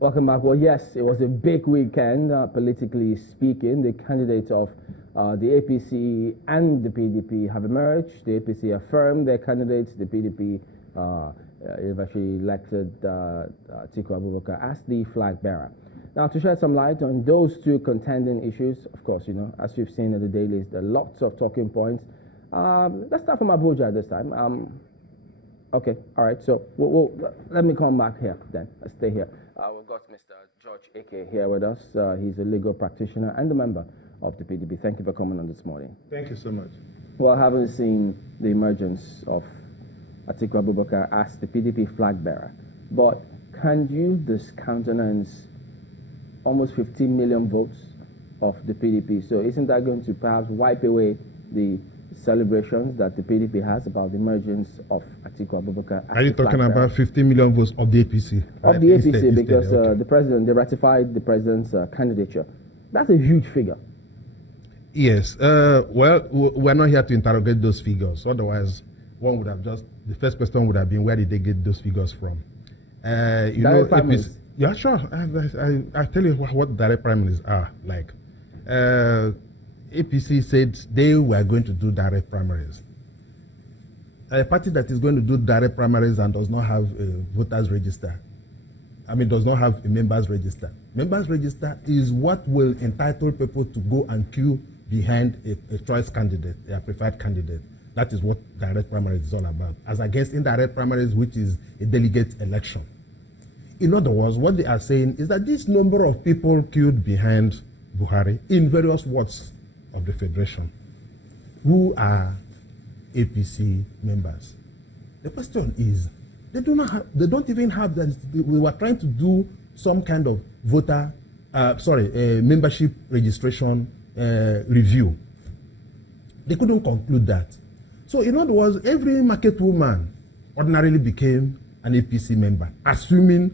Welcome back. Well, yes, it was a big weekend, politically speaking. The candidates of the APC and the PDP have emerged. The APC affirmed their candidates. The PDP eventually elected Atiku Abubakar as the flag bearer. Now, to shed some light on those two contending issues, of course, you know, as you've seen in the dailies, there are lots of talking points. Let's start from Abuja this time. Okay, all right, so let me come back here then. Let's stay here. We've got Mr. George Eke here with us. He's a legal practitioner and a member of the PDP. Thank you for coming on this morning. Thank you so much. Well, I haven't seen the emergence of Atiku Abubakar as the PDP flag bearer, but can you discountenance almost 15 million votes of the PDP? So isn't that going to perhaps wipe away the celebrations that the PDP has about the emergence of Atiku Abubakar? Are you talking about 15 million votes of the APC? Of the APC, because okay. The president, they ratified the president's candidature. That's a huge figure. Yes. Well, we're not here to interrogate those figures. Otherwise, one would have just, the first question would have been, where did they get those figures from? You know, APC, yeah, sure. I tell you what direct primaries are like. APC said they were going to do direct primaries. A party that is going to do direct primaries and does not have a voters register, does not have a members register. Members register is what will entitle people to go and queue behind a choice candidate, a preferred candidate. That is what direct primaries is all about, as against indirect primaries, which is a delegate election. In other words, what they are saying is that this number of people queued behind Buhari in various wards of the Federation, who are APC members. The question is, they don't even have that. We were trying to do some kind of membership registration review. They couldn't conclude that. So in other words, every market woman ordinarily became an APC member, assuming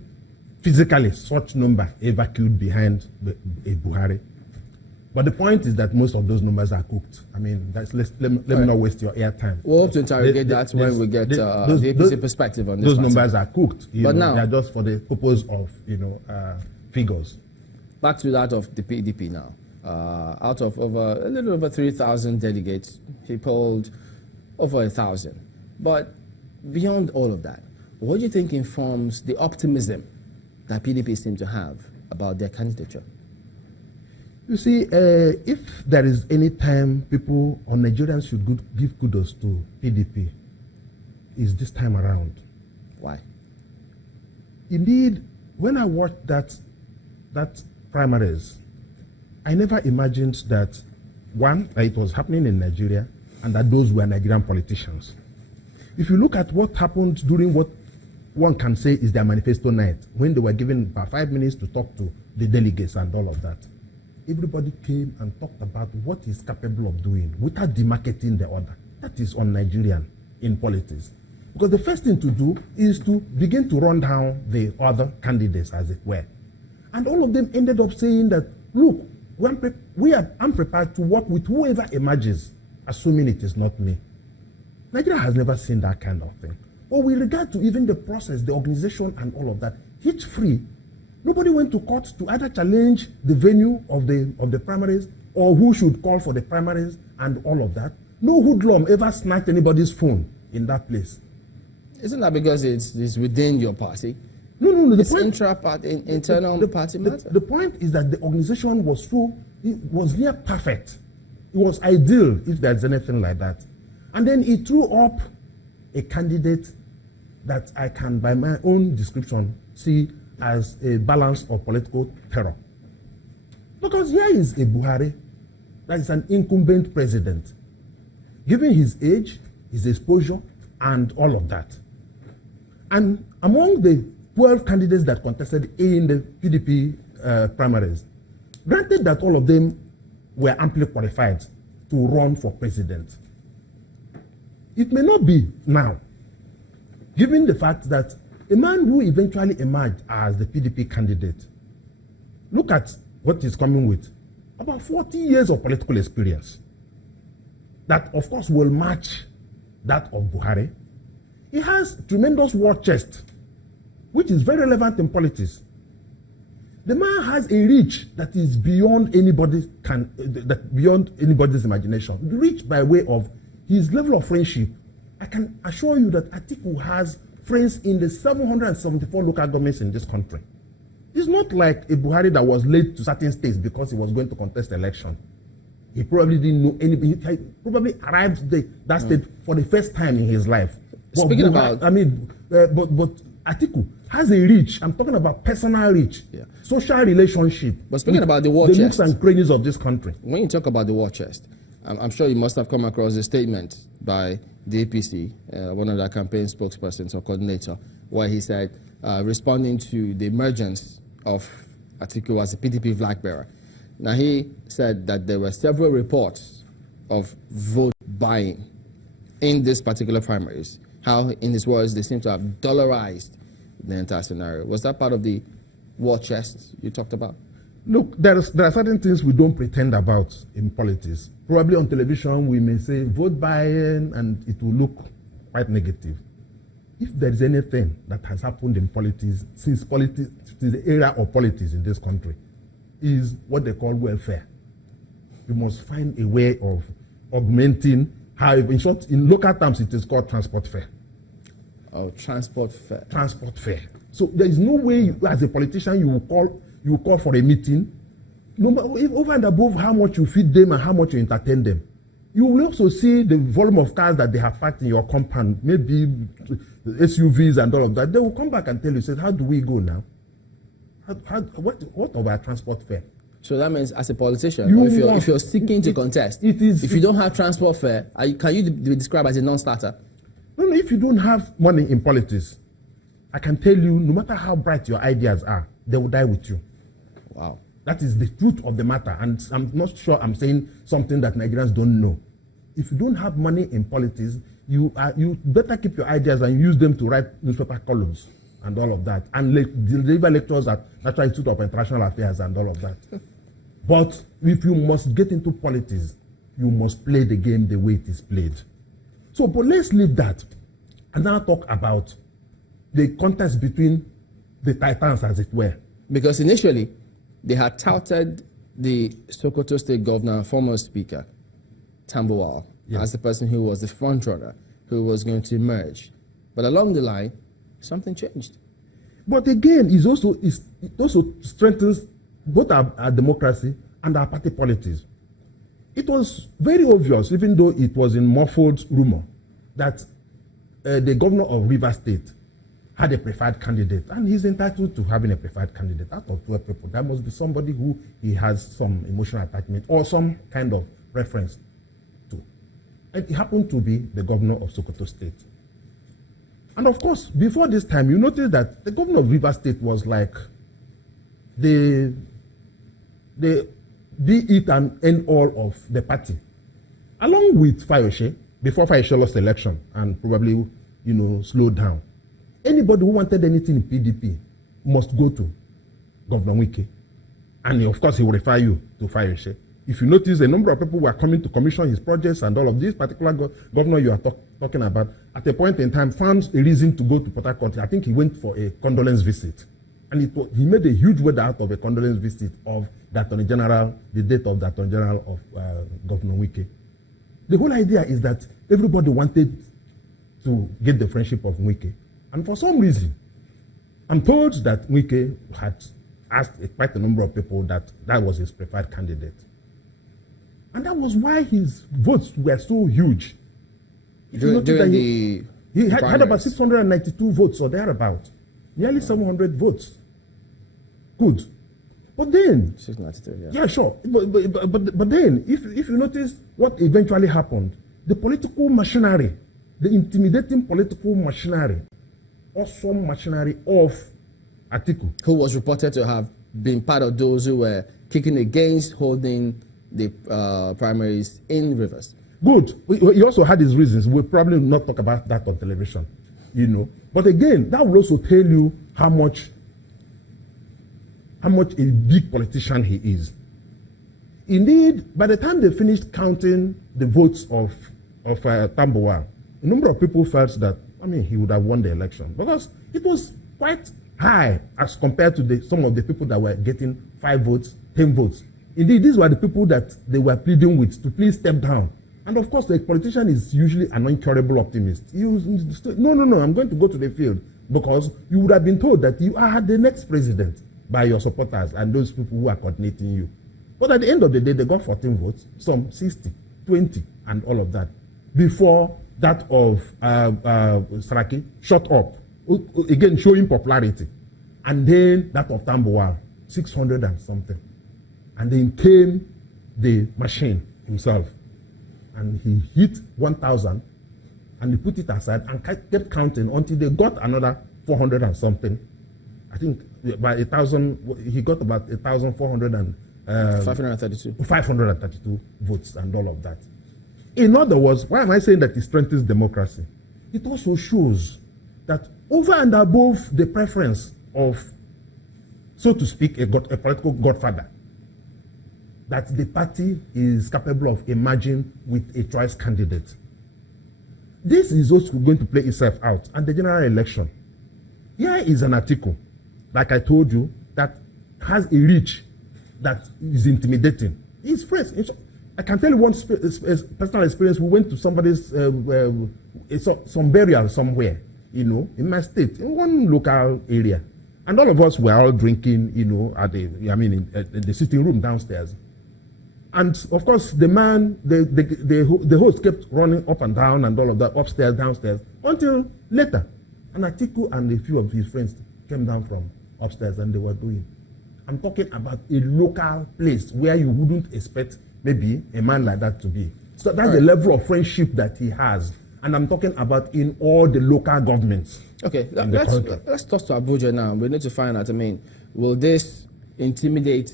physically such number ever queued behind a Buhari. But the point is that most of those numbers are cooked. Let me not waste your airtime. We'll hope to interrogate that when we get the APC perspective on this. Those numbers are cooked. But now they are just for the purpose of figures. Back to that of the PDP now. Out of a little over 3,000 delegates, he polled over 1,000. But beyond all of that, what do you think informs the optimism that PDP seem to have about their candidature? You see, if there is any time people or Nigerians should give kudos to PDP, is this time around. Why? Indeed, when I watched that primaries, I never imagined that, one, that it was happening in Nigeria and that those were Nigerian politicians. If you look at what happened during what one can say is their manifesto night, when they were given about 5 minutes to talk to the delegates and all of that, everybody came and talked about what he's capable of doing without demarcating the other. That is un-Nigerian in politics. Because the first thing to do is to begin to run down the other candidates, as it were. And all of them ended up saying that, look, I'm prepared to work with whoever emerges, assuming it is not me. Nigeria has never seen that kind of thing. But with regard to even the process, the organization and all of that, hitch-free. Nobody went to court to either challenge the venue of the primaries or who should call for the primaries and all of that. No hoodlum ever snatched anybody's phone in that place. Isn't that because it's within your party? No. It's internal party matter. The point is that the organization was near perfect. It was ideal, if there's anything like that. And then he threw up a candidate that I can, by my own description, see as a balance of political terror. Because here is a Buhari that is an incumbent president, given his age, his exposure, and all of that. And among the 12 candidates that contested in the PDP primaries, granted that all of them were amply qualified to run for president, it may not be now, given the fact that a man who eventually emerged as the PDP candidate, look at what he's coming with. About 40 years of political experience. That, of course, will match that of Buhari. He has tremendous war chest, which is very relevant in politics. The man has a reach that is beyond anybody's imagination. Reach by way of his level of friendship. I can assure you that Atiku has friends in the 774 local governments in this country. It's not like a Buhari that was late to certain states because he was going to contest election. He probably didn't know anything. He probably arrived that state for the first time in his life. Speaking about, but Atiku has a reach. I'm talking about personal reach, social relationship. But speaking about the war chest, the nooks and crannies of this country. When you talk about the war chest, I'm sure you must have come across a statement by the APC, one of their campaign spokespersons or coordinator, where he said, responding to the emergence of Atiku as a PDP flag bearer. Now, he said that there were several reports of vote buying in this particular primaries. How, in his words, they seem to have dollarized the entire scenario. Was that part of the war chest you talked about? Look, there are certain things we don't pretend about in politics. Probably on television, we may say vote buying, and it will look quite negative. If there is anything that has happened in politics since the era of politics in this country, is what they call welfare. You must find a way of augmenting how, in short, in local terms, it is called transport fare. Oh, transport fare. Transport fare. So there is no way, as a politician, you will call for a meeting, over and above how much you feed them and how much you entertain them. You will also see the volume of cars that they have parked in your compound, maybe SUVs and all of that. They will come back and tell you, say, how do we go now? What of our transport fare? So that means, as a politician, if you're seeking to contest, if you don't have transport fare, can you be described as a non-starter? No, if you don't have money in politics, I can tell you, no matter how bright your ideas are, they will die with you. Wow. That is the truth of the matter. And I'm not sure I'm saying something that Nigerians don't know. If you don't have money in politics, you better keep your ideas and use them to write newspaper columns and all of that, and deliver lectures at National Institute of International Affairs and all of that. But if you must get into politics, you must play the game the way it is played. So, but let's leave that and now talk about the contest between the titans, as it were. Because initially, they had touted the Sokoto State Governor, former Speaker, Tambuwal, as the person who was the front runner, who was going to emerge. But along the line, something changed. But again, it also strengthens both our democracy and our party politics. It was very obvious, even though it was in muffled rumor, that the governor of Rivers State had a preferred candidate, and he's entitled to having a preferred candidate. Out of 12 people, there must be somebody who he has some emotional attachment or some kind of preference to. And it happened to be the governor of Sokoto State. And of course, before this time, you notice that the governor of Rivers State was like the be it and end all of the party. Along with Fayose, before Fayose lost the election and probably, slowed down. Anybody who wanted anything in PDP must go to Governor Wike. And of course, he will refer you to Fayose. If you notice, a number of people were coming to commission his projects, and all of this particular governor you are talking about, at a point in time, found a reason to go to Port Harcourt. I think he went for a condolence visit. And he made a huge word out of a condolence visit of the Attorney General, the death of the Attorney General of Governor Wike. The whole idea is that everybody wanted to get the friendship of Wike. And for some reason, I'm told that Wike had asked quite a number of people that was his preferred candidate. And that was why his votes were so huge. He had about 692 votes or thereabout. Nearly 700 votes. Good. But then, 692, yeah, sure. But then, if you notice what eventually happened, the political machinery, the intimidating political machinery, awesome machinery of Atiku, who was reported to have been part of those who were kicking against holding the primaries in Rivers. Good. He also had his reasons. We'll probably not talk about that on television, But again, that will also tell you how much a big politician he is. Indeed, by the time they finished counting the votes of Tambuwal, a number of people felt that, he would have won the election because it was quite high as compared to some of the people that were getting 5 votes, 10 votes. Indeed, these were the people that they were pleading with to please step down. And of course, the politician is usually an incurable optimist. No, I'm going to go to the field, because you would have been told that you are the next president by your supporters and those people who are coordinating you. But at the end of the day, they got 14 votes, some 60, 20, and all of that, before that of Saraki shot up, again showing popularity. And then that of Tambuwal, 600 and something. And then came the machine himself. And he hit 1,000, and he put it aside and kept counting until they got another 400 and something. I think by 1,000, he got about 1,400 and 532 votes and all of that. In other words, why am I saying that it strengthens democracy? It also shows that over and above the preference of, so to speak, a political godfather, that the party is capable of emerging with a choice candidate. This is also going to play itself out. And the general election, here is an article, like I told you, that has a reach that is intimidating. It's fresh. I can tell you one personal experience. We went to somebody's some burial somewhere, in my state, in one local area, and all of us were all drinking, in the sitting room downstairs. And of course, the host kept running up and down and all of that, upstairs, downstairs, until later, an article and a few of his friends came down from upstairs and they were doing. I'm talking about a local place where you wouldn't expect maybe a man like that to be. So that's the level of friendship that he has. And I'm talking about in all the local governments. Okay, let's talk to Abuja now. We need to find out, will this intimidate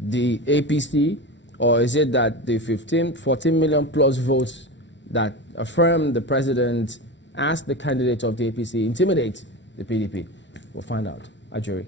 the APC, or is it that the 14 million plus votes that affirm the president as the candidate of the APC intimidate the PDP? We'll find out. Ajuri.